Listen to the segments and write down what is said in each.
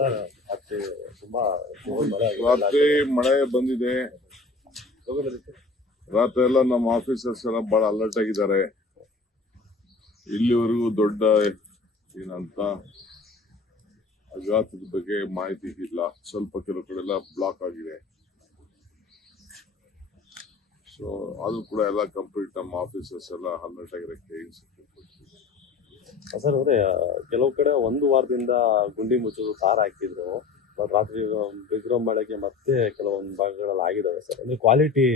ಮತ್ತೆ ತುಂಬಾ. ರಾತ್ರಿ ಮಳೆ ಬಂದಿದೆ. ರಾತ್ರಿ ಎಲ್ಲ ನಮ್ಮ ಆಫೀಸರ್ಸ್ ಎಲ್ಲ ಬಹಳ ಅಲರ್ಟ್ ಆಗಿದ್ದಾರೆ. ಇಲ್ಲಿವರೆಗೂ ದೊಡ್ಡ ಏನಂತ ಅಘಾತದ ಬಗ್ಗೆ ಮಾಹಿತಿ ಇಲ್ಲ. ಸ್ವಲ್ಪ ಕೆಲವು ಕಡೆ ಎಲ್ಲ ಬ್ಲಾಕ್ ಆಗಿದೆ. ಸೊ ಅದು ಕೂಡ ಎಲ್ಲ ಕಂಪ್ಲೀಟ್ ನಮ್ಮ ಆಫೀಸರ್ಸ್ ಎಲ್ಲ ಅಲರ್ಟ್ ಆಗಿರಕ್ಕೆ ಸರ್ ಅಂದ್ರೆ ಕೆಲವು ಕಡೆ ಒಂದು ವಾರದಿಂದ ಗುಂಡಿ ಮುಚ್ಚೋದು ತಾರ ಹಾಕಿದ್ರು ಬಟ್ ರಾತ್ರಿ ಬಿಗ್ರೋ ಮಳೆಗೆ ಮತ್ತೆ ಕೆಲವೊಂದು ಭಾಗಗಳಲ್ಲಿ ಆಗಿದಾವೆ ಸರ್. ಅಂದ್ರೆ ಕ್ವಾಲಿಟಿ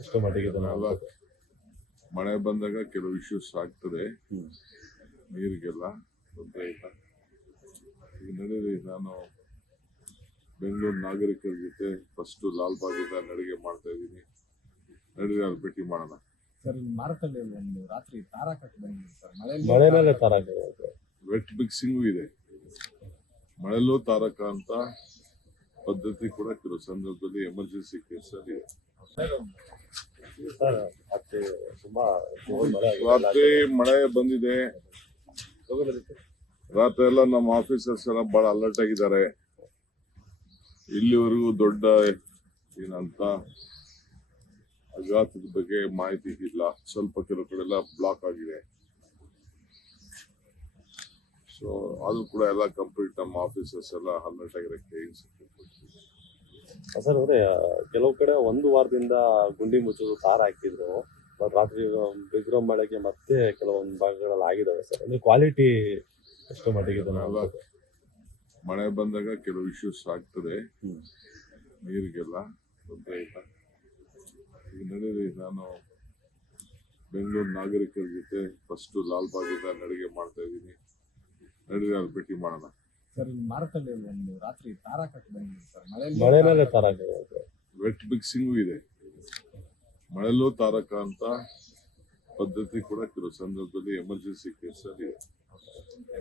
ಎಷ್ಟು ಮಟ್ಟಿಗೆ ಮಳೆ ಬಂದಾಗ ಕೆಲವು ಇಶ್ಯೂಸ್ ಆಗ್ತದೆ. ನೀರಿಗೆಲ್ಲ ತೊಂದರೆ ಇಲ್ಲ. ಈಗ ನಡೀರಿ ನಾನು ಬೆಂಗಳೂರು ನಾಗರಿಕರ ಜೊತೆ ಫಸ್ಟು ಲಾಲ್ಬಾಗಿಂದ ನಡಿಗೆ ಮಾಡ್ತಾ ಇದ್ದೀನಿ. ನಡೀರಿ ಅಲ್ಲಿ ಭೇಟಿ ಮಾಡೋಣ. ಸರ್ ಇಲ್ಲಿ ಮಾರುಕಟ್ಟೆ ಒಂದು ರಾತ್ರಿ ತಾರಕ ಹಾಕಿ ಬಂದಿದೆ ಸರ್. ಮಳೆ ಮೇಲೆ ತಾರಕ ವೆಟ್ ಮಿಕ್ಸಿಂಗು ಇದೆ. ಮಳೆಲ್ಲೂ ತಾರಕ ಅಂತ ಪದ್ಧತಿ ಕೂಡ ಕೆಲವು ಸಂದರ್ಭದಲ್ಲಿ ಎಮರ್ಜೆನ್ಸಿ ಕೇಸ್ ಅಲ್ಲಿ ಸರ್ ಮತ್ತೆ ತುಂಬಾ ಮಳೆ ಆಗಿದೆ. ರಾತ್ರಿ ಮಳೆ ಬಂದಿದೆ. ರಾತ್ರಿ ಎಲ್ಲ ನಮ್ಮ ಆಫೀಸರ್ಸ್ ಎಲ್ಲ ಬಹಳ ಅಲರ್ಟ್ ಆಗಿದ್ದಾರೆ. ಇಲ್ಲಿವರೆಗೂ ದೊಡ್ಡ ಏನಂತ ಅಘಾತದ ಬಗ್ಗೆ ಮಾಹಿತಿ ಇಲ್ಲ ಸ್ವಲ್ಪ ಕೆಲವು ಕಡೆ ಎಲ್ಲ ಬ್ಲಾಕ್ ಆಗಿದೆ. ಸೊ ಅದು ಕೂಡ ಎಲ್ಲ ಕಂಪ್ಲೀಟ್ ನಮ್ಮ ಆಫೀಸರ್ಸ್ ಎಲ್ಲ ಅಲರ್ಟ್ ಆಗಿರಕ್ಕೆ ಸರ್ ಅಂದ್ರೆ ಕೆಲವು ಕಡೆ ಒಂದು ವಾರದಿಂದ ಗುಂಡಿ ಮುಚ್ಚೋದು ತಾರ ಹಾಕಿದ್ರು ಬಟ್ ರಾತ್ರಿ ಬಿಗ್ರೋ ಮಳೆಗೆ ಮತ್ತೆ ಕೆಲವೊಂದು ಭಾಗಗಳಲ್ಲಿ ಆಗಿದಾವೆ ಸರ್. ಅಂದ್ರೆ ಕ್ವಾಲಿಟಿ ಎಷ್ಟು ಮಟ್ಟಿಗೆ ಮಳೆ ಬಂದಾಗ ಕೆಲವು ಇಶ್ಯೂಸ್ ಆಗ್ತದೆ. ನೀರಿಗೆಲ್ಲ ತೊಂದರೆ ಇಲ್ಲ. ಈಗ ನಡುವೆ ನಾನು ಬೆಂಗಳೂರು ನಾಗರಿಕರ ಜೊತೆ ಫಸ್ಟು ಲಾಲ್ಬಾಗಿಂದ ನಡಿಗೆ ಮಾಡ್ತಾ ಇದ್ದೀನಿ. ನಡುವೆ ಅಲ್ಲಿ ಭೇಟಿ ಮಾಡೋಣ. ಸರ್ ಇಲ್ಲಿ ಮಾರುಕಟ್ಟೆ ಒಂದು ರಾತ್ರಿ ತಾರಾಕ್ ಸರ್. ಮಳೆ ಹಾಕಿರೋದು ವೆಟ್ ಮಿಕ್ಸಿಂಗು ಇದೆ. ಮಳೆಲ್ಲೂ ತಾರಕ ಅಂತ ಪದ್ಧತಿ ಕೂಡ ಕೆಲವು ಸಂದರ್ಭದಲ್ಲಿ ಎಮರ್ಜೆನ್ಸಿ ಕೇಸಲ್ಲಿ ಇದೆ.